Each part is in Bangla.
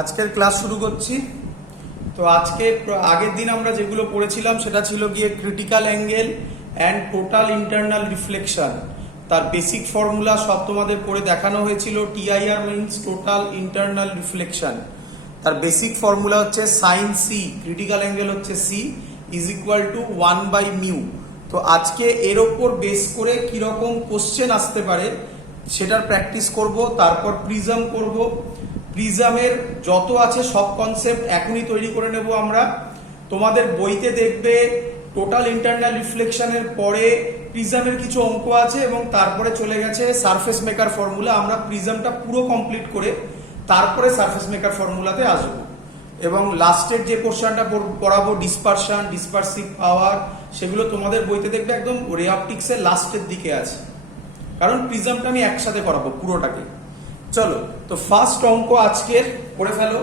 আজকের ক্লাস শুরু করছি। তো আজকে আগের দিন আমরা যেগুলো পড়েছিলাম সেটা ছিল গিয়ে critical angle and total internal reflection. তার বেসিক ফর্মুলা সব তোমাদের পড়ে দেখানো হয়েছিল। TIR means total internal reflection. তার বেসিক ফর্মুলা হচ্ছে সাইন সি, ক্রিটিক্যাল অ্যাঙ্গেল হচ্ছে সি ইজ ইকুয়াল টু 1/μ। তো আজকে এর ওপর বেস করে কিরকম কোশ্চেন আসতে পারে সেটার প্র্যাকটিস করব। তারপর প্রিজম করব। প্রিজমের যত আছে সব কনসেপ্ট এখনই তৈরি করে নেব আমরা। তোমাদের বইতে দেখবে টোটাল ইন্টারনাল রিফ্লেকশনের পরে প্রিজমের কিছু অঙ্ক আছে এবং তারপরে চলে গেছে সারফেস মেকার ফর্মুলা। আমরা প্রিজমটা পুরো কমপ্লিট করে তারপরে সারফেস মেকার ফর্মুলাতে আসবো এবং লাস্টের যে পোর্শনটা পড়াবো ডিসপারশন, ডিসপারসিভ পাওয়ার, সেগুলো তোমাদের বইতে দেখবে একদম রে অপটিক্সের লাস্টের দিকে আছে, কারণ প্রিজমটা আমি একসাথে করাবো পুরোটাকে। চলো, তো ফার্স্ট অঙ্ক আজকের পড়ে ফেলো।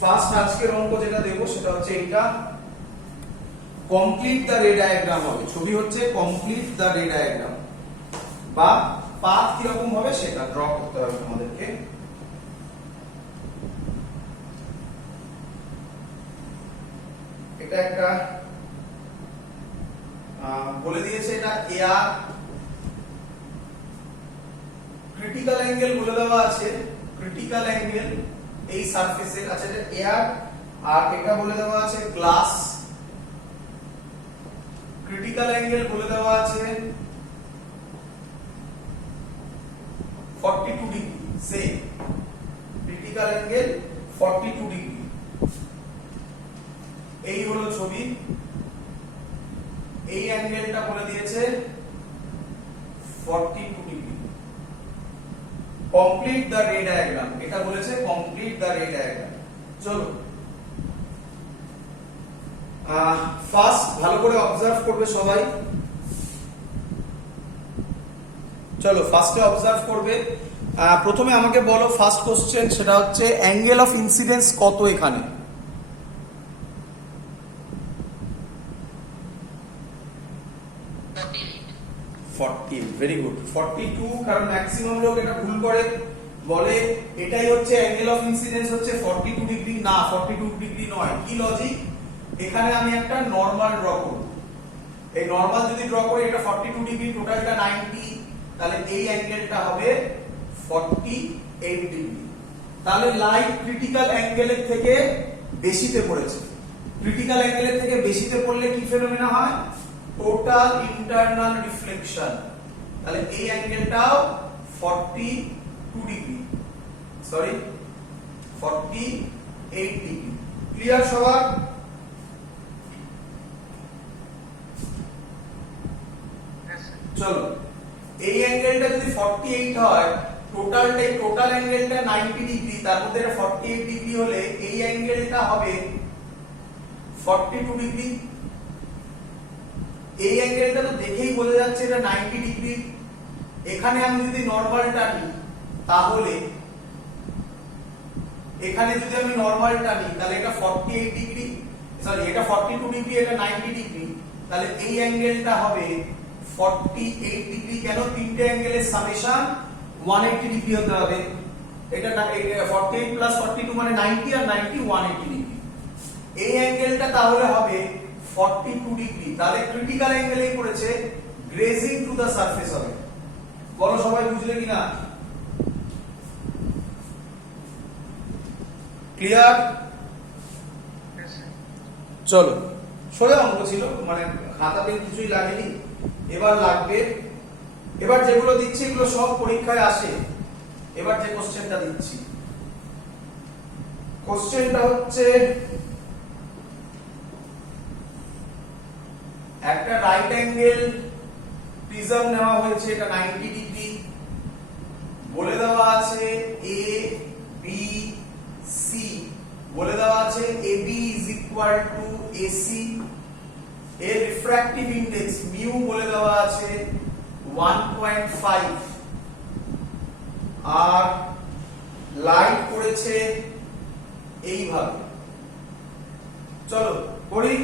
ফার্স্ট আজকের অঙ্ক যেটা দেবো সেটা হচ্ছে এইটা, কমপ্লিট দ্য রে ডায়াগ্রাম হবে। ছবি হচ্ছে কমপ্লিট দ্য রে ডায়াগ্রাম, বা পাথ কিরকম হবে সেটা ড্র করতে হবে তোমাদেরকে। এটা একটা বলে দিয়েছে, এটা এআর ক্রিটিক্যাল অ্যাঙ্গেল বলে দেওয়া আছে। ক্রিটিক্যাল অ্যাঙ্গেল এই সারফেসের আছে, এটা এয়ার, আর এটা বলে দেওয়া আছে গ্লাস। ক্রিটিক্যাল অ্যাঙ্গেল বলে দেওয়া আছে 42 degree. Same critical angle 42 degree. এই হলো ছবি। এই অ্যাঙ্গেলটা বলে দিয়েছে 42 ডিগ্রি। কমপ্লিট দ্য রে ডায়াগ্রাম, এটা বলেছে কমপ্লিট দ্য রে ডায়াগ্রাম। চলো ফার্স্ট ভালো করে অবজার্ভ করবে সবাই। চলো ফার্স্টে অবজার্ভ করবে। প্রথমে আমাকে বলো ফার্স্ট কোশ্চেন, সেটা হচ্ছে অ্যাঙ্গেল অফ ইনসিডেন্স কত এখানে? Very good. 42, কারণ ম্যাক্সিমাম লোক এটা ভুল করে, বলে এটাই হচ্ছে অ্যাঙ্গেল অফ ইনসিডেন্স হচ্ছে 42 ডিগ্রি। না, 42 ডিগ্রি নয়। কি লজিক? এখানে আমি একটা নরমাল ড্র করব। এই নরমাল যদি ড্র করি, এটা 42 ডিগ্রি, টোটালটা 90, তাহলে এই অ্যাঙ্গেলটা হবে 48 ডিগ্রি। তাহলে লাইট ক্রিটিক্যাল অ্যাঙ্গেলের থেকে বেশিতে পড়েছে। ক্রিটিক্যাল অ্যাঙ্গেলের থেকে বেশিতে পড়লে কি ফেনোমেনা হয়? Total internal reflection. তাহলে এই অ্যাঙ্গেলটাও 42 ডিগ্রি, সরি 48 ডিগ্রি। ক্লিয়ার সবার? চলো, এই অ্যাঙ্গেলটা যদি 48 হয়, টোটাল অ্যাঙ্গেলটা 90 ডিগ্রি, তার মধ্যে 48 ডিগ্রি হলে এই অ্যাঙ্গেলটা হবে 42 ডিগ্রি। এই অ্যাঙ্গেলটা তো দেখেই বোঝা যাচ্ছে এটা 90 ডিগ্রি। এখানে আমি যদি নরমালটা নিই, তাহলে এখানে যদি আমি নরমালটা নিই, তাহলে এটা 48 ডিগ্রি, সরি এটা 42 ডিগ্রি, এটা 90 ডিগ্রি। তাহলে এই অ্যাঙ্গেলটা হবে 48 ডিগ্রি। কেন? তিনটে অ্যাঙ্গেলের সামেশন 180 ডিগ্রি হতে হবে। এটা 48 প্লাস 42 মানে 90, আর 90 180 ডিগ্রি। এই অ্যাঙ্গেলটা তাহলে হবে 42 ডিগ্রি। তাহলে ক্রিটিক্যাল অ্যাঙ্গেলেই পড়েছে, গ্রেজিং টু দা সারফেস হবে। বলো সবাই বুঝলে কিনা? ক্লিয়ার? চলো, সোজা অঙ্ক ছিল, মানে খাতা পেন কিছুই লাগেনি। এবার লাগবে, এবার যেগুলো দিচ্ছি এগুলো সব পরীক্ষায় আসে। এবার যে কোশ্চেনটা দিচ্ছি, কোশ্চেনটা হচ্ছে একটা রাইট অ্যাঙ্গেল প্রিজম নেওয়া হয়েছে, এটা 90 ডিগ্রি। বলে দেওয়া আছে এ বি সি, বলে দেওয়া আছে A B is equal to AC. এর রিফ্র্যাক্টিভ ইনডেক্স মিউ বলে দেওয়া আছে 1.5, আর লাইট পড়েছে এইভাবে। চলো করি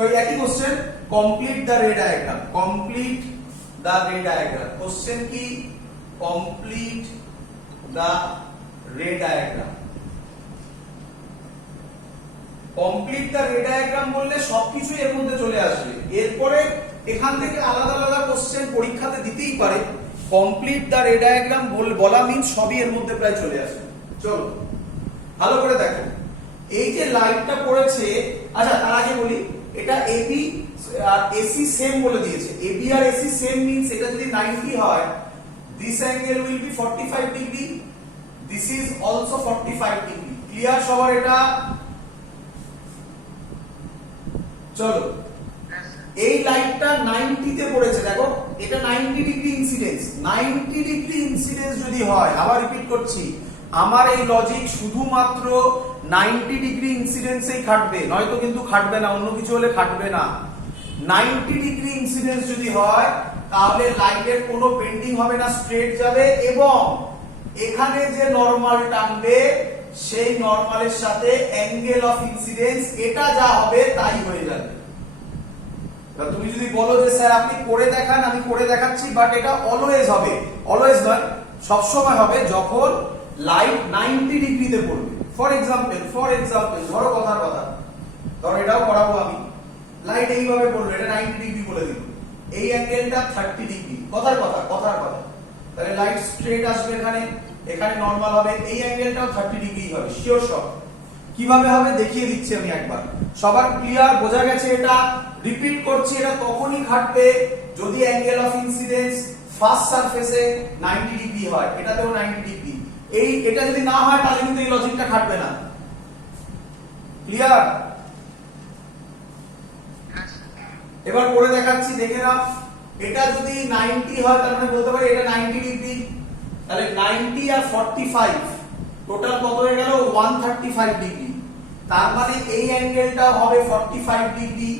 ওই একই কোশ্চেন, কমপ্লিট দ্য রে ডায়াগ্রাম। কমপ্লিট দ্য রে ডায়াগ্রাম কোশ্চেন কি? Complete the ray diagram. Complete the রে ডায়াগ্রাম বললে সবকিছু এর মধ্যে চলে আসবে। এরপরে এখান থেকে আলাদা আলাদা কোশ্চেন পরীক্ষাতে দিতেই পারে। কমপ্লিট দ্য রে ডায়াগ্রাম বলা মিন্স সবই এর মধ্যে প্রায় চলে আসবে। চলো ভালো করে দেখো, এই যে লাইনটা পড়েছে, আচ্ছা তার আগে বলি এটা এবি আর এসি সেম বলে দিয়েছে। এবি আর এসি সেম মিন্স এটা যদি 90 হয়, this angle will be 45 degree, this is also 45 degree. Clear সবার এটা? চলো, এই লাইনটা 90 তে পড়েছে, দেখো এটা 90 ডিগ্রি ইনসিডেন্স। 90 ডিগ্রি ইনসিডেন্স যদি হয়, আবার রিপিট করছি, আমার এই লজিক শুধুমাত্র 90 ডিগ্রি ইনসিডেন্সেই খাটবে, নয়তো কিন্তু খাটবে না, অন্য কিছু হলে খাটবে না। 90 ডিগ্রি ইনসিডেন্স যদি হয় তাহলে লাইনের কোনো বেন্ডিং হবে না, স্ট্রেট যাবে, এবং এখানে যে নরমাল টানবে সেই নরমালের সাথে অ্যাঙ্গেল অফ ইনসিডেন্স এটা যা হবে তাই হয়ে যাবে। তুমি যদি বলো যে স্যার আপনি করে দেখান, আমি করে দেখাচ্ছি, বাট এটা অলওয়েজ হবে, অলওয়েজ নয়, সবসময় হবে যখন লাইট 90 ডিগ্রিতে পড়বে। ফর এক্সাম্পল ধরো কথার কথা, ধরো এটাও করাবো আমি, লাইট এইভাবে পড়লো, এটা 90 ডিগ্রি বলে দিল, এই অ্যাঙ্গেলটা 30 ডিগ্রি, কথার কথা, তাহলে লাইট স্ট্রেট আসবে, এখানে নরমাল হবে, এই অ্যাঙ্গেলটাও 30 ডিগ্রি হবে, শিওর সব। কিভাবে হবে দেখিয়ে দিচ্ছি আমি একবার, সবার ক্লিয়ার বোঝা গেছে? এটা রিপিট করছি, এটা তখনই খাটবে যদি অ্যাঙ্গেল অফ ইনসিডেন্স ফার্স্ট সারফেসে 90 ডিগ্রি হয়, এটাতেও 90 ডিগ্রি। এটা যদি না হয় তাহলে কিন্তু এই লজিকটা খাটবে না। ক্লিয়ার? এবার করে দেখাচ্ছি, দেখে নাও। এটা যদি 90 হয় তার মানে বলতে পারি এটা 90 ডিগ্রি, তাহলে 90 আর 45 টোটাল কত হয়ে গেল? 135 ডিগ্রি। তার মানে এই অ্যাঙ্গেলটা হবে 45 ডিগ্রি,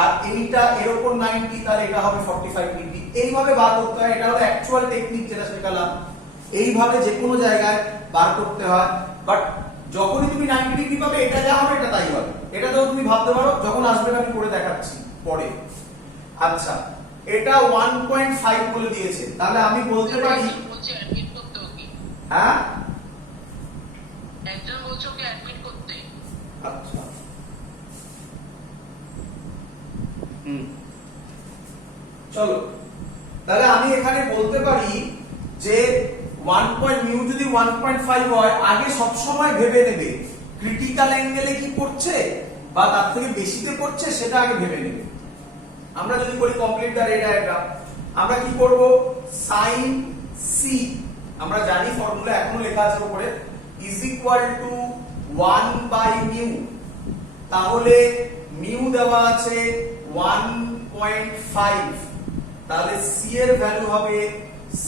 আর এইটা এর উপর 90, তাহলে এটা হবে 45 ডিগ্রি। এইভাবে বার করতে হয়, এটা হলো অ্যাকচুয়াল টেকনিক যেটা শেখালাম, এইভাবে যে কোনো জায়গায় বার করতে হয়। বাট যখনই তুমি 90 ডিগ্রি পাবে, এটা যা হবে এটা তাই হবে। এটাতেও তুমি ভাবতে পারো, যখন আসবে আমি করে দেখাচ্ছি পরে। আচ্ছা, এটা 1.5 বলে দিয়েছে, তাহলে আমি বলতে পারি, হ্যাঁ একজন বলছে ওকে অ্যাডমিট করতে। আচ্ছা, চলো তাহলে আমি এখানে বলতে পারি যে 1 মিউ যদি 1.5 হয়, আগে সব সময় ভেবে নেবে ক্রিটিক্যাল অ্যাঙ্গেলে কি পড়ছে বা তার থেকে বেশিতে পড়ছে, সেটা আগে ভেবে নেবে। আমরা যদি করি কমপ্লিট দ্য রে ডায়াগ্রাম, আমরা কি করব? sin c, আমরা জানি ফর্মুলা এখনো লেখা আছে উপরে, ইজ ইকুয়াল টু 1/μ। তাহলে মিউ দেওয়া আছে 1.5, তাহলে c এর ভ্যালু হবে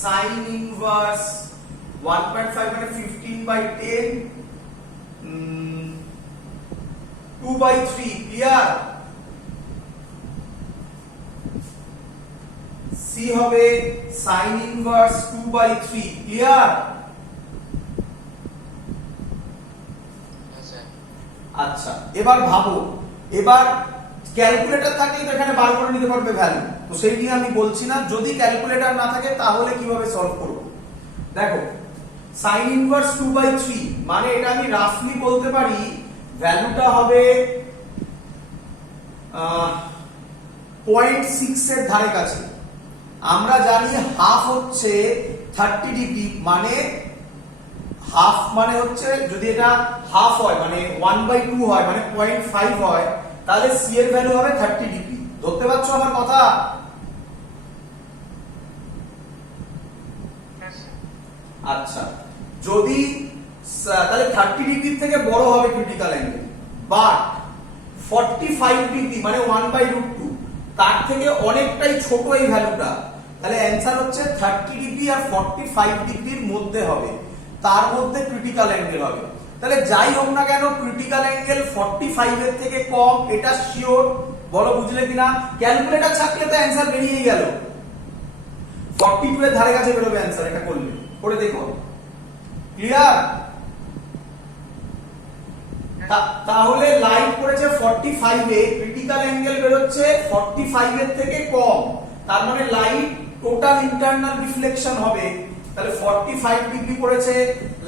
sin ইনভার্স 1.5 মানে 15/10, 2/3। ক্লিয়ার? c হবে sin ইনভার্স 2/3। ক্লিয়ার? আচ্ছা, এবার ভাবো, এবার ক্যালকুলেটর থাকলে তো এখানে বার করে নিতে পারবে ভ্যালু, তো সেই নিয়ে আমি বলছি না। যদি ক্যালকুলেটর না থাকে তাহলে কিভাবে সলভ করব? দেখো, sin ইনভার্স 2/3 মানে এটা আমি রাফলি বলতে পারি ভ্যালুটা হবে 0.6 এর ধারে কাছে। আমরা জানি হাফ হচ্ছে 30 ডিগ্রি, মানে হাফ মানে হচ্ছে যদি এটা হাফ হয় মানে 1/2 হয় মানে 0.5 হয়, তাহলে c এর ভ্যালু হবে 30 ডিগ্রি। ধরতে পারছো আমার কথা? আচ্ছা, যদি তাহলে 30 ডিগ্রি থেকে বড় হবে ক্রিটিক্যাল অ্যাঙ্গেল, বাট 45 ডিগ্রি মানে 1/√2 তার থেকে অনেকটাই ছোট এই ভ্যালুটা, তাহলে অ্যানসার হচ্ছে 30 ডিগ্রি আর 45 ডিগ্রির মধ্যে হবে, তার মধ্যে ক্রিটিক্যাল অ্যাঙ্গেল হবে। তাহলে যাই হোক না কেন, ক্রিটিক্যাল অ্যাঙ্গেল 45 এর থেকে কম, এটা শিওর। বলো বুঝলে কিনা? ক্যালকুলেটর থাকলে তো অ্যানসার বেরিয়েই গেল, 42 এর ধারে কাছে বেরোবে অ্যানসার, এটা করলে করে দেখো। ক্লিয়ার? তাহলে লাইট পড়েছে 45 এ, ক্রিটিক্যাল অ্যাঙ্গেল বেরোচ্ছে 45 এর থেকে কম, তার মানে লাইট টোটাল ইন্টারনাল রিফ্লেকশন হবে। তাহলে 45 ডিগ্রি পড়েছে,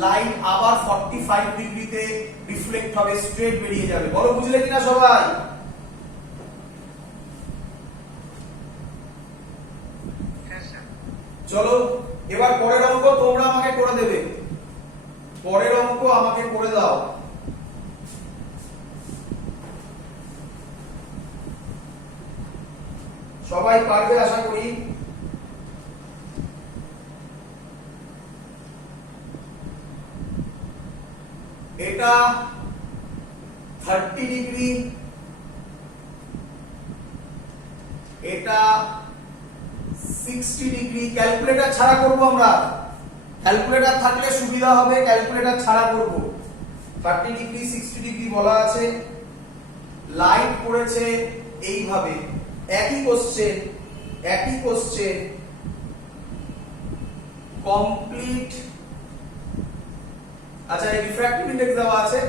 লাইট আবার 45 ডিগ্রিতে রিফ্লেক্ট হবে, স্ট্রেট বেরিয়ে যাবে। বলো বুঝলে কিনা সবাই? চলো এবার পরের অঙ্ক তোমরা আমাকে করে দেবে, পরের অঙ্ক আমাকে করে দাও। সবাই পারবে আশা করি। এটা 30 ডিগ্রি, এটা 60 ডিগ্রি। ক্যালকুলেটর ছাড়া করব আমরা, ক্যালকুলেটর থাকলে সুবিধা হবে, ক্যালকুলেটর ছাড়া করব। 30 ডিগ্রি 60 ডিগ্রি বলা আছে, লাইট পড়েছে এইভাবে, একই কোশ্চেন কমপ্লিট। আচ্ছা এই রিফ্র্যাক্টিভ ইনডেক্স দেওয়া আছে,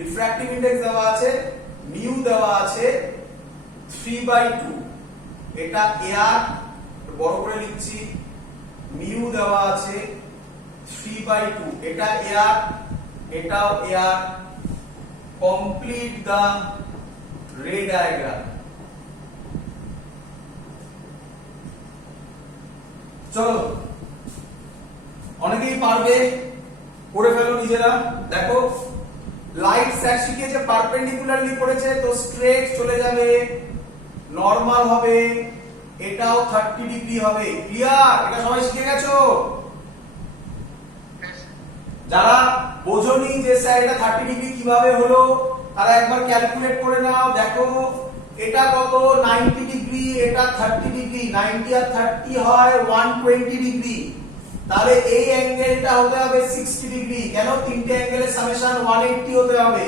রিফ্র্যাক্টিভ ইনডেক্স দেওয়া আছে, মিউ দেওয়া আছে 3/2। এটা এয়ার, বড় করে লিখছি, মিউ দেওয়া আছে 3/2। এটা এয়ার, এটাও এয়ার। কমপ্লিট দা রে ডায়াগ্রাম। চলো অনেকেই পারবে, করে ফেলো নিজেরা। দেখো লাইট স্যার শিখিয়েছে পারপেন্ডিকুলারলি পড়েছে, তো স্ট্রেট চলে যাবে, নরমাল হবে, এটাও 30 ডিগ্রি হবে। ক্লিয়ার? এটা সবাই শিখে গেছো? যারা বোঝোনি যে স্যার এটা 30 ডিগ্রি কিভাবে হলো, তারা একবার ক্যালকুলেট করে নাও। দেখো এটা কত, 90 ডিগ্রি, এটা 30 ডিগ্রি, 90 আর 30 হয় 120 ডিগ্রি। তাহলে এই অ্যাঙ্গেলটা হতে হবে 60 ডিগ্রি। কেন? তিনটে অ্যাঙ্গেলের সামেশন 180 হতে হবে।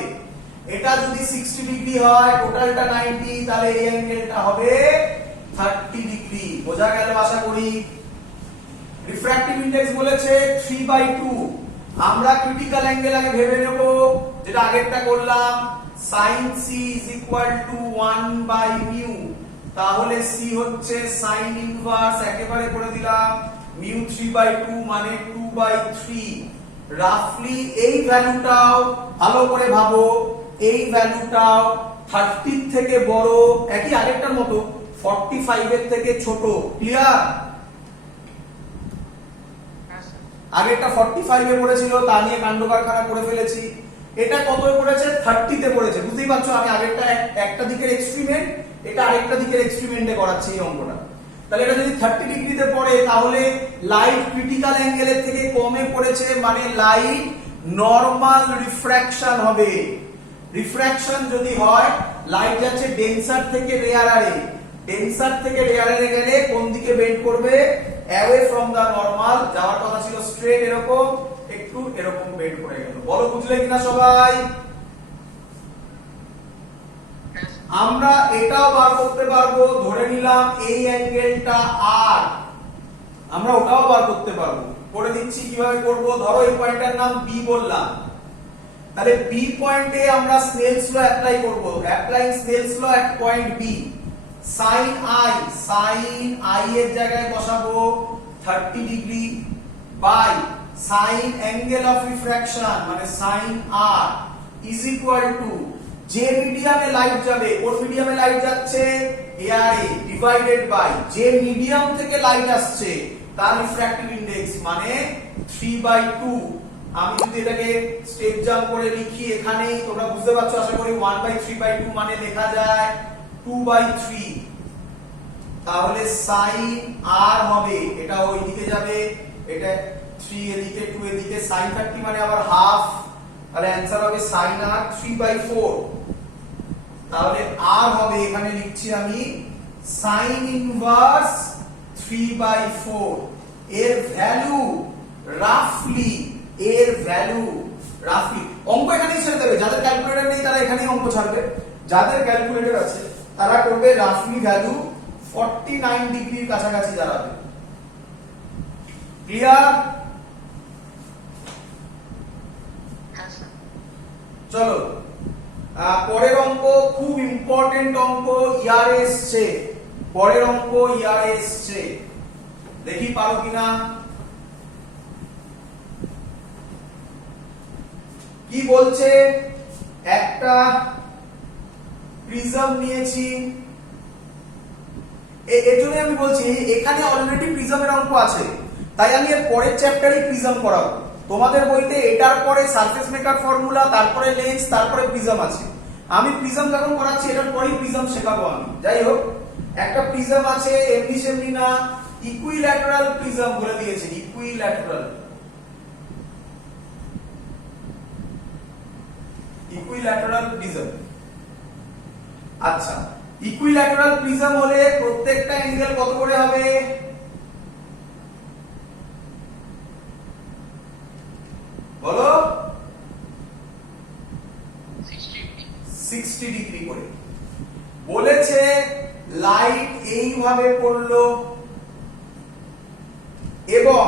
এটা যদি 60 ডিগ্রি হয়, টোটালটা 90, তাহলে এই অ্যাঙ্গেলটা হবে 30 ডিগ্রি। বোঝা গেল আশা করি? রিফ্র্যাক্টিভ ইনডেক্স বলেছে 3/2। আমরা ক্রিটিক্যাল অ্যাঙ্গেল আগে ভেবে নেব, যেটা আগেরটা করলাম। sin c = 1/μ, তাহলে c হচ্ছে sin ইনভার্স, একেবারে করে দিলাম। মিউ 3/2 মানে 2/3। রাফলি এই ভ্যালুটাও ভালো করে ভাবো, এই ভ্যালুটাও 30 থেকে বড়, একই আগেরটার মতো 45 এর থেকে ছোট। ক্লিয়ার? আগেরটা 45 এ পড়েছিল, তা নিয়ে কাণ্ড কারখানা করে ফেলেছি। এটা কত পড়েছে? 30 তে পড়েছে। বুঝতেই পারছো আমি আগেরটা একটা দিকের এক্সপেরিমেন্ট, এটা আরেকটা দিকের এক্সপেরিমেন্টে করাচ্ছি এই অঙ্কটা। তাহলে এটা যদি 30 ডিগ্রিতে পড়ে, তাহলে লাইট ক্রিটিক্যাল অ্যাঙ্গেলের থেকে কমে পড়েছে, মানে লাইট নরমাল রিফ্র্যাকশন হবে। রিফ্র্যাকশন যদি হয়, লাইট যাচ্ছে ডেন্সার থেকে রেয়ারারে, ডেন্সার থেকে রেয়ারারে গেলে কোন দিকে বেন্ড করবে? Away from the normal. যাওয়ার কথা ছিল স্ট্রেট, এরকম একটু এরকম বেন্ড করে গেল। বলো বুঝলে কিনা সবাই? আমরা এটাও বার করতে পারবো, ধরে নিলাম এই অ্যাঙ্গেলটা আর, আমরা ওটাও বার করতে পারবো। করে দিচ্ছি কিভাবে করব। ধরো এই পয়েন্টটার নাম বি বললাম, তাহলে বি পয়েন্টে আমরা স্নেলস ল অ্যাপ্লাই করব। Applying Snell's law at point B, sin i এর জায়গায় বসাবো 30 degree by sin angle of refraction মানে sin r is equal to যে মিডিয়ামে লাইট যাবে, কোন মিডিয়ামে লাইট যাচ্ছে? এয়ারে, ডিভাইডেড বাই যে মিডিয়াম থেকে লাইট আসছে তার রিফ্র্যাক্টিভ ইনডেক্স মানে 3/2। আমি যদি এটাকে স্টেপ জাম্প করে লিখি, এখানেই তোমরা বুঝতে পারছো আশা করি। 1/3/2 মানে লেখা যায় 2/3। তাহলে sin r হবে, এটা ওই দিকে যাবে, এটা 3 এদিকে 2 এদিকে, sin 30 মানে আবার হাফ, তাহলে অ্যানসার হবে sin r 3/4। তাহলে r হবে, এখানে লিখছি আমি sin ইনভার্স 3/4। এর ভ্যালু রাফলি, অঙ্ক এখানেই ছেড়ে দেবে। যাদের ক্যালকুলেটর নেই তারা এখানেই অঙ্ক ছাড়বে, যাদের ক্যালকুলেটর আছে তারা করবে রাফলি ভ্যালু 49 ডিগ্রির কাছাকাছি দাঁড়াবে। ক্লিয়ার? চলো পরের অঙ্ক, খুব ইম্পর্টেন্ট অঙ্ক, ইয়ারে এসছে। পরের অঙ্ক ইয়ারে এসছে, দেখি পারো কিনা। কি বলছে, একটা প্রিজম নিয়েছি, এর জন্য আমি বলছি এখানে অলরেডি প্রিজমের অঙ্ক আছে, তাই আমি এর পরের চ্যাপ্টারে প্রিজম করাবো। তোমাদের বইতে এটার পরে সারফেস মেকার ফর্মুলা, তারপরে লেন্স, তারপরে প্রিজম আছে। আমি প্রিজম যখন করাচ্ছি এটার পরেই প্রিজম শেখাবো আমি। যাই হোক, একটা প্রিজম আছে, এমনি সেমনি না, ইকুইল্যাটারাল প্রিজম বলে দিয়েছে, ইকুইল্যাটারাল প্রিজম। আচ্ছা, ইকুইল্যাটারাল প্রিজম হলে প্রত্যেকটা অ্যাঙ্গেল কত করে হবে? বলো, 60 ডিগ্রি করে। বলেছে লাইট এইভাবে পড়লো এবং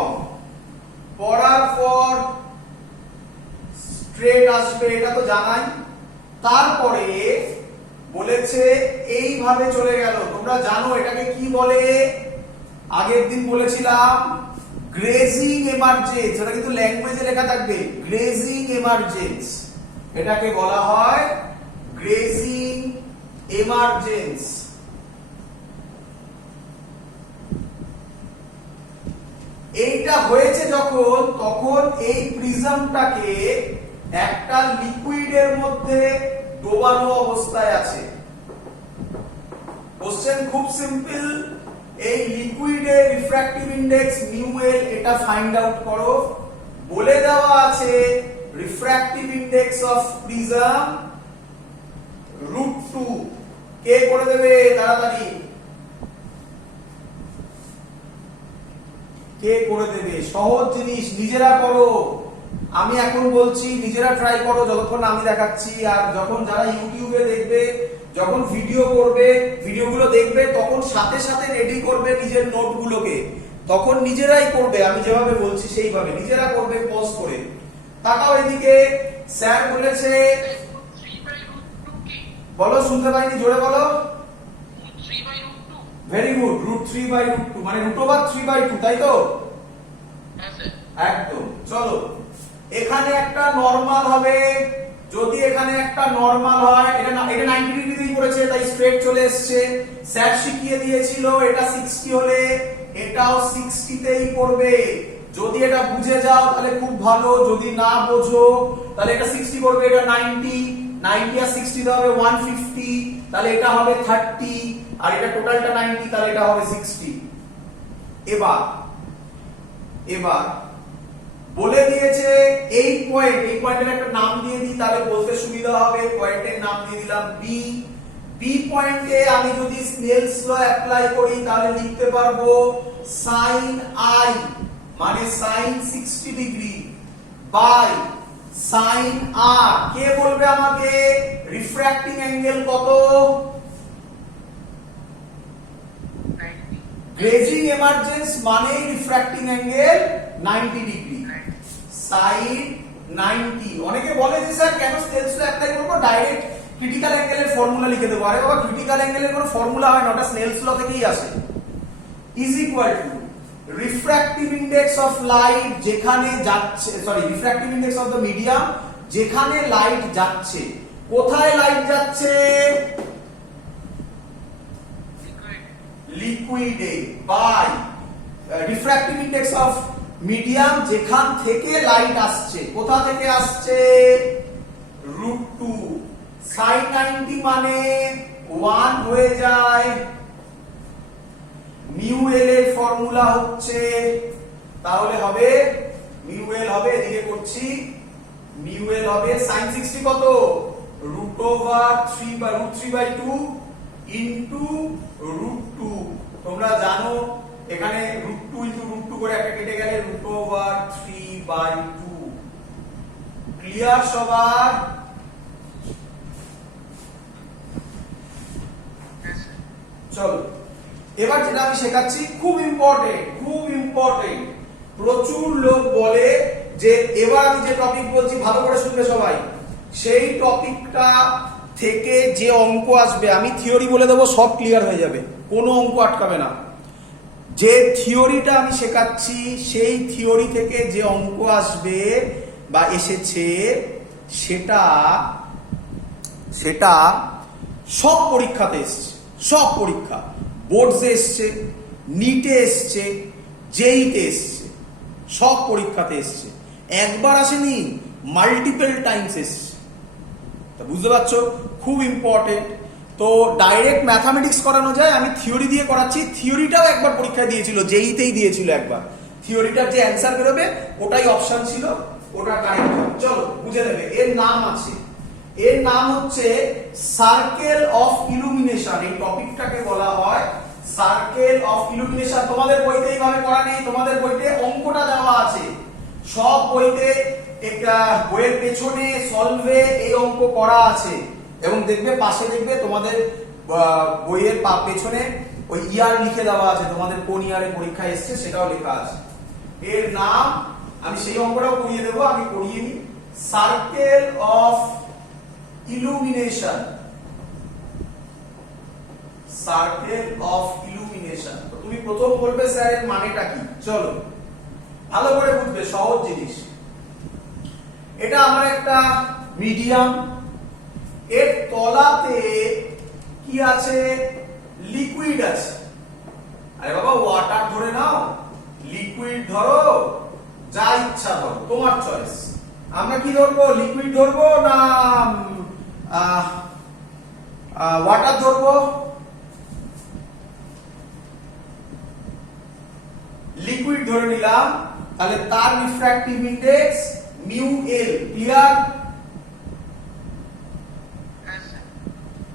পড়ার পর স্ট্রেট আসবে, এটা তো জানাই। তারপরে বলেছে এইভাবে চলে গেল। তোমরা জানো এটাকে কি বলে? আগের দিন বলেছিলাম গ্রেজিং এমার্জেন্স, এটা কিন্তু ল্যাঙ্গুয়েজে লেখা থাকবে, গ্রেজিং এমার্জেন্স। এটাকে বলা হয় গ্রেজিং এমার্জেন্স। এইটা হয়েছে যখন, তখন এই প্রিজমটাকে একটা লিকুইডের মধ্যে ডোবানো অবস্থায় আছে। কোশ্চেন খুব সিম্পল, এই লিকুইডের রিফ্র্যাক্টিভ ইনডেক্স মিউ_এল এটা ফাইন্ড আউট করো। বলে দেওয়া আছে রিফ্র্যাক্টিভ ইনডেক্স অফ প্রিজম √2। কে করে দেবে তাড়াতাড়ি? কে করে দেবে? সহজ জিনিস, নিজেরা করো। আমি এখন বলছি, নিজেরা ট্রাই করো যতক্ষণ আমি দেখাচ্ছি। আর যখন যারা ইউটিউবে দেখবে, যখন ভিডিও করবে, ভিডিওগুলো দেখবে, তখন সাথে সাথে রেডি করবে নিজের নোটগুলোকে, তখন নিজেরাই করবে। আমি যেভাবে বলছি সেইভাবে নিজেরা করবে, পজ করে। তাকাও এদিকে, স্যার বলেছে, বলো, শুনতে পাইনি, জোরে বলো। ভেরি গুড, √3/√2 মানে √3/2, তাই তো? একদম। চলো, এখানে একটা নরমাল হবে। যদি এখানে একটা নরমাল হয়, এটা 90 ডিগ্রিতেই পড়েছে, তাই স্ট্রেট চলে এসেছে। স্যার শিখিয়ে দিয়েছিল এটা 60 হলে এটাও 60 তেই পড়বে। যদি এটা বুঝে যাও তাহলে খুব ভালো, যদি না বোঝো তাহলে এটা 60 পড়বে, এটা 90 আর 60 তে হবে 150, তাহলে এটা হবে 30, আর এটা টোটালটা 90, তাহলে এটা হবে 60। এবার বলে দিয়েছে এই পয়েন্টের একটা নাম দিয়ে দিই, তাহলে বলতে সুবিধা হবে। পয়েন্টের নাম দিয়ে দিলাম বি। বি পয়েন্টে আমি যদি স্নেলস ল অ্যাপ্লাই করি তাহলে লিখতে পারবো sin i মানে sin 60 degree by sin r। কে বলবে আমাকে রিফ্র্যাক্টিং অ্যাঙ্গেল কত? গ্রেজিং এমার্জেন্স মানে রিফ্র্যাক্টিং অ্যাঙ্গেল 90 ডিগ্রি, sin 90। অনেকে বলে যে স্যার কেন স্নেলস ল অ্যাপ্লাই করব, ডাইরেক্ট ক্রিটিক্যাল অ্যাঙ্গেলের ফর্মুলা লিখে দেবো। আরে বাবা, ক্রিটিক্যাল অ্যাঙ্গেলের কোনো ফর্মুলা হয় না, ওটা স্নেলস ল থেকেই আসে। Is equal to refractive index of light যেখানে যাচ্ছে, sorry, refractive index of the medium যেখানে লাইট যাচ্ছে। কোথায় লাইট যাচ্ছে? লিকুইডে, by refractive index of medium যেখান থেকে লাইট আসছে। কোথা থেকে আসছে? √2। sin 90 মানে 1 হয়ে যায়। মিউ_এল এর ফর্মুলা হচ্ছে, তাহলে হবে মিউ_এল হবে, এদিকে করছি, মিউ_এল হবে sin 60 কত? √3/2 ইনটু √2। তোমরা জানো এখানে √2 ইনটু √2 করে একটা কেটে গেলে √3/2। ক্লিয়ার সবার? চলো, এবার যেটা আমি শেখাচ্ছি খুব ইম্পর্টেন্ট। প্রচুর লোক বলে যে এবার আমি যে টপিক বলছি ভালো করে শুনবে সবাই, সেই টপিকটা থেকে যে অঙ্ক আসবে আমি থিওরি বলে দেবো, সব ক্লিয়ার হয়ে যাবে, কোনো অঙ্ক আটকাবে না। যে থিওরিটা আমি শেখাচ্ছি সেই থিওরি থেকে যে অঙ্ক আসবে বা এসেছে সেটা সেটা সব পরীক্ষাতে এসছে, সব পরীক্ষা, বোর্ডসে এসছে, নিটে এসছে, জেইতে এসছে, সব পরীক্ষাতে এসছে। একবার আসেনি, মাল্টিপল টাইমস এসছে। তা বুঝতে পারছো, খুব ইম্পর্টেন্ট। তো ডাইরেক্ট ম্যাথামেটিক্স করানো যায়, আমি থিওরি দিয়ে করাচ্ছি। থিওরিটাও একবার পরীক্ষায় দিয়েছিল, জেইতেই দিয়েছিল একবার। থিওরিটার যে অ্যান্সার বেরোবে ওটাই অপশন ছিল, ওটা কারেক্ট হবে। চলো বুঝে নেবে। এর নাম আছে, এর নাম হচ্ছে সার্কেল অফ ইলুমিনেশন। এই টপিকটাকে বলা হয় সার্কেল অফ ইলুমিনেশন। তোমাদের বইতে এইভাবে করা নেই, তোমাদের বইতে অঙ্কটা দেওয়া আছে, সব বইতে একটা বইয়ের পেছনে সলভে এই অঙ্ক করা আছে। এবং দেখবে পাশে দেখবে তোমাদের বইয়ের পেছনে ওই ইয়ার লিখে দেওয়া আছে, তোমাদের কোন ইয়ারে পরীক্ষা এসছে সেটাও লেখা আছে। এর নাম, আমি সেই অঙ্কটাও করিয়ে দেবো, আমি করিয়ে নিই। Circle of illumination, circle of illumination. তো তুমি প্রথম বলবে স্যার এর মানেটা কি। চলো ভালো করে বুঝবে, সহজ জিনিস। এটা আমার একটা মিডিয়াম, এর তলাতে কি আছে, লিকুইড আছে। আরে বাবা ওয়াটার ধরে নাও, লিকুইড ধরো, যা ইচ্ছা ধরো, তোমার চয়েস। আমরা কি ধরবো, লিকুইড ধরবো না ওয়াটার ধরবো? লিকুইড ধরে নিলাম, তাহলে তার refractive index mu l. Clear?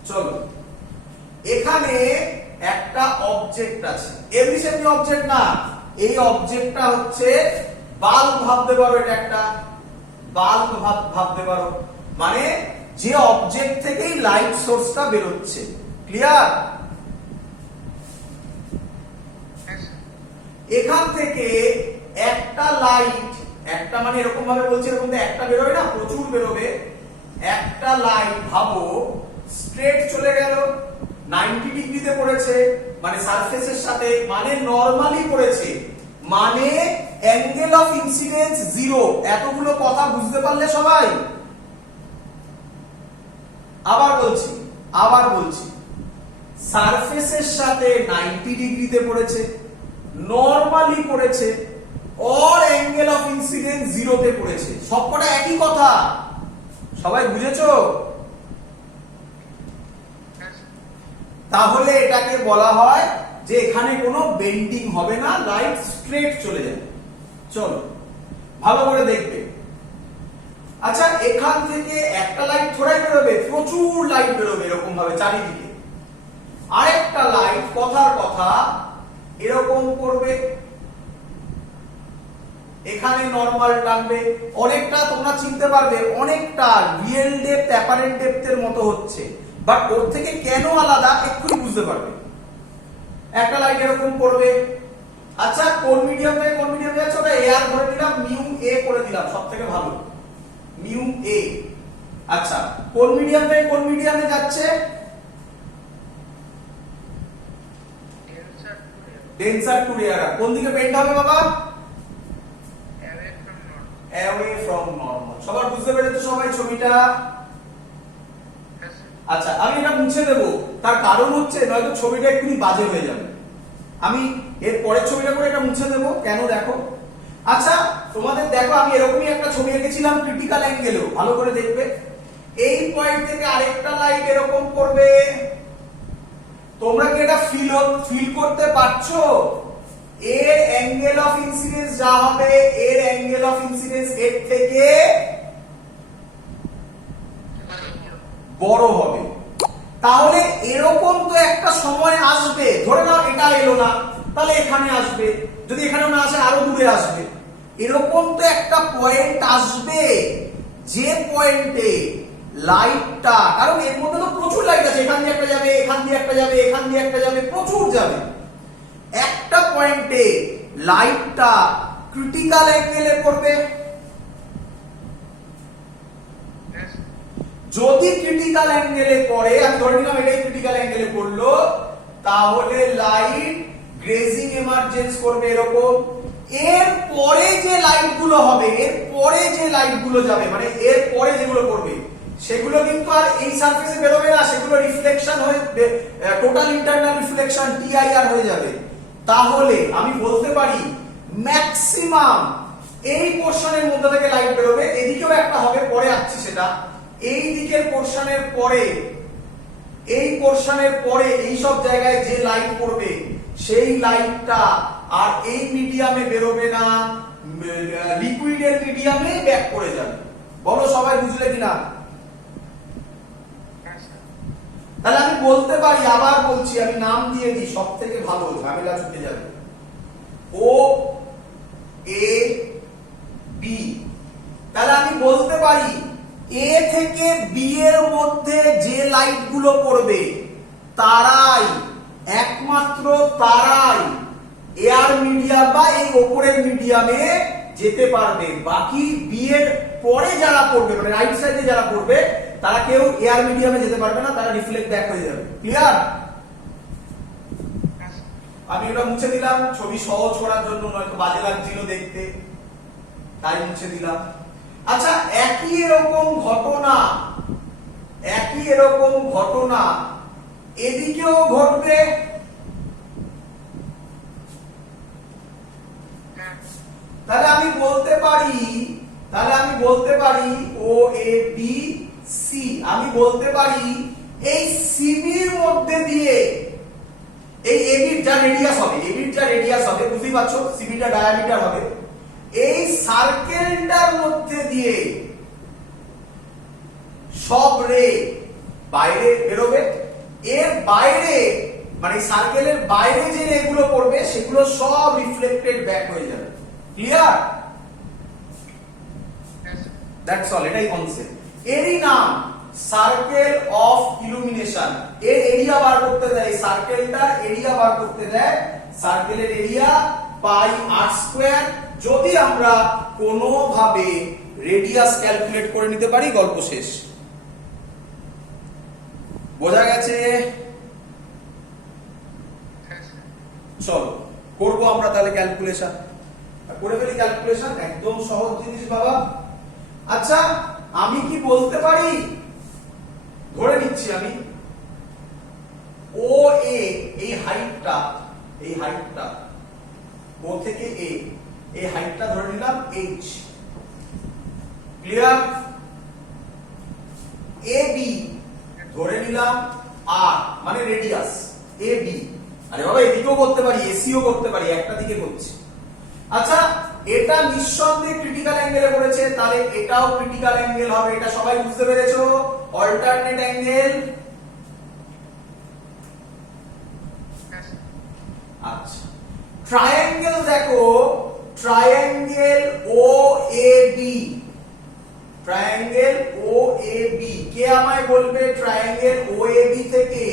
চলো, এখানে একটা অবজেক্ট আছে, এমনি সেমনি অবজেক্ট না, এই অবজেক্টটা হচ্ছে বাল্ব ভাবতে পারো, এটা একটা বাল্ব ভাবতে পারো, মানে যে অবজেক্ট থেকেই লাইট সোর্সটা বেরোচ্ছে। ক্লিয়ার? এখান থেকে একটা লাইট, একটা মানে এরকম ভাবে বলছি, এরকম একটা বেরোবে না, প্রচুর বেরোবে। একটা লাইট ভাবো স্ট্রেট চলে গেল, 90 ডিগ্রিতে পড়েছে, মানে সারফেসের সাথে, মানে নরমালি পড়েছে, মানে অ্যাঙ্গেল অফ ইনসিডেন্স 0। এতগুলো কথা বুঝতে পারলে সবাই? আবার বলছি, সারফেসের সাথে 90 ডিগ্রিতে পড়েছে, নরমালি পড়েছে, অর অ্যাঙ্গেল অফ ইনসিডেন্স 0 তে পড়েছে। সবকটা একই কথা, সবাই বুঝেছো? তাহলে এটাকে বলা হয় যে এখানে কোনো বেন্ডিং হবে না, লাইট স্ট্রেট চলে যাবে। চলো ভালো করে দেখবে। আচ্ছা, এখান থেকে একটা লাইট থোড়াই বেরোবে, প্রচুর লাইট বেরোবে এরকম ভাবে চারিদিকে। আরেকটা লাইট কথার কথা এরকম করবে, এখানে নরমাল টানবে, অনেকটা তোমরা চিনতে পারবে, অনেকটা রিয়েল ডেপথ অ্যাপারেন্ট ডেপথের মতো হচ্ছে, বাট ওর থেকে কেন আলাদা এক্ষুনি বুঝতে পারবে। একটা লাইট এরকম পড়বে। আচ্ছা, কোন মিডিয়াম থেকে কোন মিডিয়াম যাচ্ছে ওটা এয়ার ধরে নিলাম, মিউ এ করে দিলাম, সবথেকে ভালো, মিউ এ। আচ্ছা, কোন মিডিয়াম থেকে কোন মিডিয়ামে যাচ্ছে? ডেন্সার টু রেয়ার। কোন দিকে বেন্ড হবে বাবা? Away from normal. সবার বুঝতে পেরেছো সবাই ছবিটা? আচ্ছা, আমি এটা মুছে দেব, তার কারণ হচ্ছে নয়তো ছবিটা একটু বাজে হয়ে যাবে। আমি এর পরের ছবিটা করে এটা মুছে দেব। কেন দেখো। আচ্ছা, তোমাদের দেখো, আমি এরকমই একটা ছবি এঁকেছিলাম ক্রিটিক্যাল অ্যাঙ্গেলেও, ভালো করে দেখবে। এই পয়েন্ট থেকে আরেকটা লাইট এরকম করবে। তোমরা কি এটা ফিল করতে পারছো? এর অ্যাঙ্গেল অফ ইনসিডেন্স যা হবে, এর অ্যাঙ্গেল অফ ইনসিডেন্স এর থেকে বড় হবে। তাহলে এরকম তো একটা সময় আসবে, ধরে নাও এটা এলো না, তাহলে এখানে আসবে, যদি এখানেও না আসে আরো দূরে আসবে। এরকম তো একটা পয়েন্ট আসবে, যে পয়েন্টে লাইটটা, কারণ এর মধ্যে তো প্রচুর লাইট আছে, এখান দিয়ে একটা যাবে, এখান দিয়ে একটা যাবে, এখান দিয়ে একটা যাবে, প্রচুর যাবে। একটা পয়েন্টে লাইটটা ক্রিটিক্যাল অ্যাঙ্গেলে পড়বে। যদি ক্রিটিক্যাল অ্যাঙ্গেলে পড়ে, আমি ধরে নিলাম এটাই ক্রিটিক্যাল অ্যাঙ্গেলে পড়লো, তাহলে লাইট গ্রেজিং এমার্জেন্স করবে এরকম। এর পরে যে লাইট গুলো হবে, এর পরে যে লাইট গুলো যাবে, মানে এর পরে যেগুলো করবে সেগুলো কিন্তু আর এই সারফেসে বেরোবে না, সেগুলো রিফ্লেকশন হয়ে টোটাল ইন্টারনাল রিফ্লেকশন টিআইআর হয়ে যাবে। তাহলে আমি বলতে পারি ম্যাক্সিমাম এই পোরশনের মধ্যে থেকে লাইট বেরোবে, এদিকেও একটা হবে, পরে আসছি সেটা। এই দিকের পোরশনের পরে, এই পোরশনের পরে এই সব জায়গায় যে লাইট পড়বে সেই লাইটটা আর এই মিডিয়ামে বেরোবে না, লিকুইডের মিডিয়ামে ব্যাক করে যাবে। বলো সবাই বুঝলে কিনা? তাহলে আমি বলতে পারি, আবার বলছি, আমি নাম দিয়ে দিই, সব থেকে ভালো, ঝামেলা ছুটে যাবে। ও এ বি, তাহলে আমি বলতে পারি এ থেকে বি এর মধ্যে যে লাইট গুলো পড়বে তারাই, একমাত্র তারাই এয়ার মিডিয়াম বা এই উপরের মিডিয়ামে যেতে পারবে। বাকি বি এর পরে যারা পড়বে, মানে রাইট সাইডে যারা পড়বে, তারা কেউ এয়ার মিডিয়ামে যেতে পারবে না, তারা রিফ্লেক্ট ব্যাক হয়ে যাবে। ক্লিয়ার? আমি এটা মুছে দিলাম ছবি সহজ করার জন্য, নয়তো বাজে লাগছিল দেখতে, তাই মুছে দিলাম। আচ্ছা, একই এরকম ঘটনা এদিকেও ঘটবে। তাহলে আমি বলতে পারি ও এ বি সি, আমি বলতে পারি এই সিবির মধ্যে দিয়ে, এই এবির যা রেডিয়াস হবে, বুঝতেই পারছো, সিবিটা ডায়ামিটার হবে, এই সার্কেলটার মধ্যে দিয়ে সব রে বাইরে বেরোবে। এর বাইরে, মানে সার্কেলের বাইরে যে রেগুলো পড়বে সেগুলো সব রিফ্লেক্টেড ব্যাক হয়ে যাবে। ক্লিয়ার? দ্যাটস অল, এটাই কনসেপ্ট। এরই নাম সার্কেল অফ ইলুমিনেশন। এর এরিয়া বার করতে দেয়, সার্কেলটার এরিয়া বার করতে দেয়, সার্কেলের এরিয়া পাই আর স্কয়ার। যদি আমরা কোনোভাবে রেডিয়াস ক্যালকুলেট করে নিতে পারি, গল্প শেষ। বোঝা গেছে? চলো করবো আমরা তাহলে ক্যালকুলেশন, করে ফেলি ক্যালকুলেশন, একদম সহজ জিনিস বাবা। আচ্ছা, আমি কি বলতে পারি, ধরে নিচ্ছি আমি ও এ, এই হাইটটা ও থেকে এ, এই হাইটটা ধরে নিলাম h। ক্লিয়ার? এ বি ধরে নিলাম r, মানে রেডিয়াস এ বি। আরে বাবা, এদিকেও করতে পারি, এসিও করতে পারি, একটা দিকে করছি। আচ্ছা, এটা নিঃসন্দেহে ক্রিটিক্যাল অ্যাঙ্গেলে পড়েছে, তাহলে এটাও ক্রিটিক্যাল অ্যাঙ্গেল হবে। এটা সবাই বুঝতে পেরেছো? Alternate angle. আচ্ছা, ট্রায়াঙ্গেল দেখো, triangle O A B, triangle O A B, কে আমায় বলবে ট্রায়াঙ্গেল ও এ বি থেকে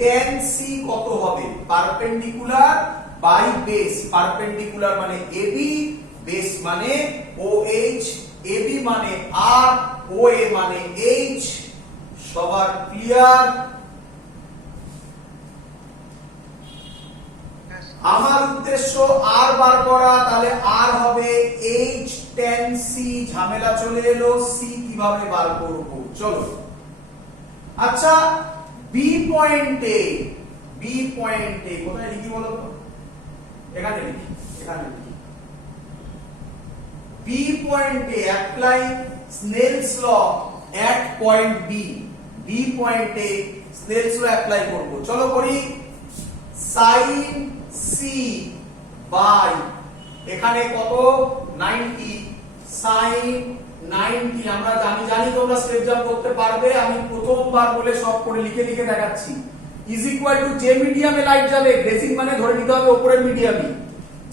tan c কত হবে? পারপেন্ডিকুলার বাই বেস, পারপেন্ডিকুলার মানে এবি, বেস মানে OH, এবি মানে আর, OA মানে H। সবার ক্লিয়ার? আমার উদ্দেশ্য আর বার করা, তাহলে আর হবে H tan c, ঝামেলা চলে এলো, c কিভাবে বার করব? চলো। আচ্ছা, বি পয়েন্টে কোথায় লিখি বলো তো? এখানে লিখি, বি পয়েন্টে apply snails law at point B, B পয়েন্টে স্নেলস ল অ্যাপ্লাই করব। চলো করি। sin c বাই, এখানে কত? 90, sin 90। আমরা জানি তোমরা স্টেপ জাম্প করতে পারবে, আমি প্রথমবার বলে সব করে লিখে দেখাচ্ছি। ইজ ইকুয়াল টু যে মিডিয়ামে লাইট যাবে, গ্লেজিং মানে ধরে নিতে হবে উপরের মিডিয়ামে,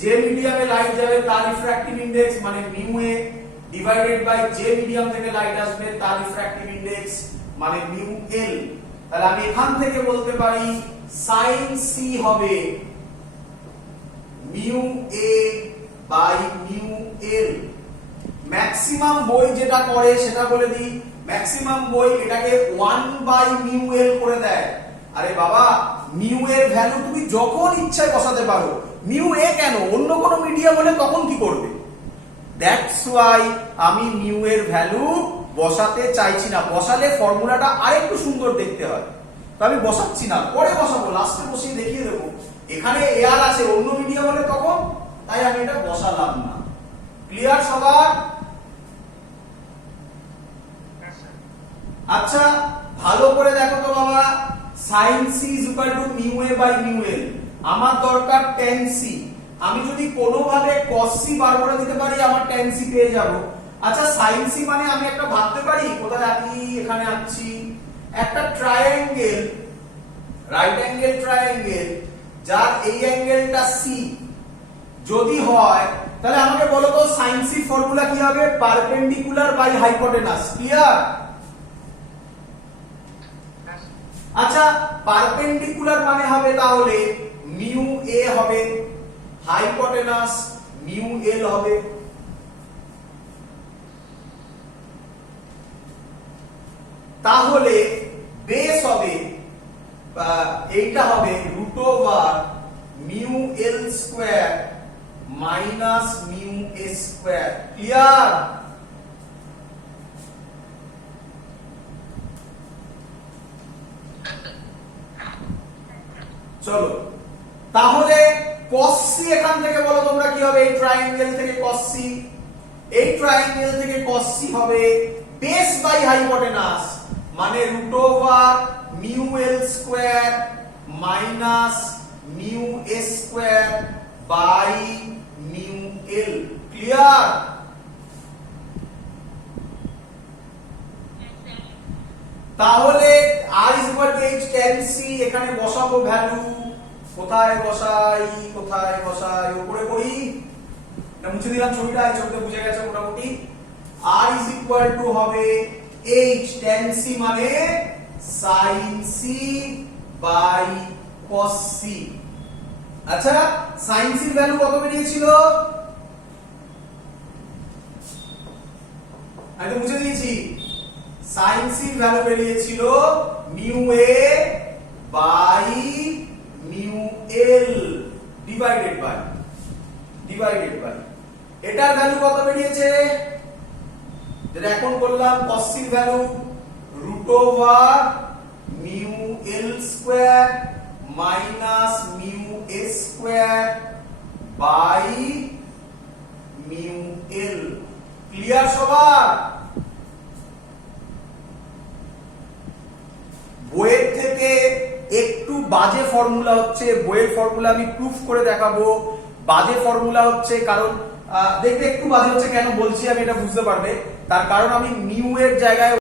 যে মিডিয়ামে লাইট যাবে তার রিফ্র্যাক্টিভ ইনডেক্স মানে মিউ এ ডিভাইডেড বাই যে মিডিয়াম থেকে লাইট আসবে তার রিফ্র্যাক্টিভ ইনডেক্স মানে মিউ এল। তাহলে আমি এখান থেকে বলতে পারি sin c হবে mu a by mu l. Maximum বই যেটা করে সেটা বলে দিই, ম্যাক্সিমাম বই এটাকে 1 বাই মিউ এল করে দেয়। আরে বাবা, মিউ এর ভ্যালু তুমি যখন ইচ্ছা বসাতে পারো, মিউ এ কেন, অন্য কোনো মিডিয়াম হলে তখন কি করবে? দ্যাটস ওয়াই আমি মিউ এর ভ্যালু বসাতে চাইছি না। বসালে ফর্মুলাটা আরেকটু সুন্দর দেখতে হয়, তো আমি বসাচ্ছি না, পরে বসাবো, লাস্টে বসিয়ে দেখিয়ে দেবো। এখানে এয়ার আছে, অন্য মিডিয়াম হলে তখন, তাই আমি এটা বসালাম না। ক্লিয়ার সবার? আচ্ছা ভালো করে দেখো তো বাবা, sin c is equal to mu a by mu l, আমার দরকার tan c। আমি যদি কোনোভাবে cos c বার করে দিতে পারি, আমার tan c পেয়ে যাব। আচ্ছা sin c মানে আমি একটা ভাবতে পারি, কোথায় আঁকি, এখানে আঁকছি, একটা ট্রায়াঙ্গেল, রাইট অ্যাঙ্গেল ট্রায়াঙ্গেল, যার এই অ্যাঙ্গেলটা c যদি হয়, তাহলে আমাকে বলো তো sin c ফর্মুলা কি হবে? Perpendicular by hypotenuse. ক্লিয়ার? আচ্ছা পারপেন্ডিকুলার মানে হবে তাহলে মিউ এ হবে, হাইপোটেনাস মিউ এল হবে। তাহলে বেস হবে, এইটা হবে root over mu l square minus mu a square. Clear? চলো তাহলে cos c এখান থেকে বলো তোমরা কি হবে? এই ট্রায়াঙ্গেল থেকে cos c, এই ট্রায়াঙ্গেল থেকে cos c হবে বেস বাই হাইপোটেনাস, মানে root over mu l square minus mu a square by mu l. Clear? তাহলে r is equal to h tan c, এখানে বসাবো ভ্যালু, কোথায় বসাই, কোথায় বসাই, উপরে করি না, মুছে দিলাম ছবিটা, এই ছবিতে বুঝে গেছে মোটামুটি। r is equal to হবে h tan c মানে sin c by cos c। আচ্ছা sin c এর ভ্যালু কত বেরিয়েছিল? আমি তো মুছে দিয়েছি। sin c এর ভ্যালু বেরিয়েছিল mu a by mu l divided by এটার ভ্যালু কত বেরিয়েছে? যেটা এখন বললাম cos c এর value root over mu l square minus mu a square by mu l। Clear সবার? বইয়ের থেকে একটু বাজে ফর্মুলা হচ্ছে, বইয়ের ফর্মুলা আমি প্রুফ করে দেখাবো। বাজে ফর্মুলা হচ্ছে কারণ দেখতে একটু বাজে হচ্ছে, কেন বলছি আমি এটা বুঝতে পারবে। তার কারণ আমি মিউ এর জায়গায়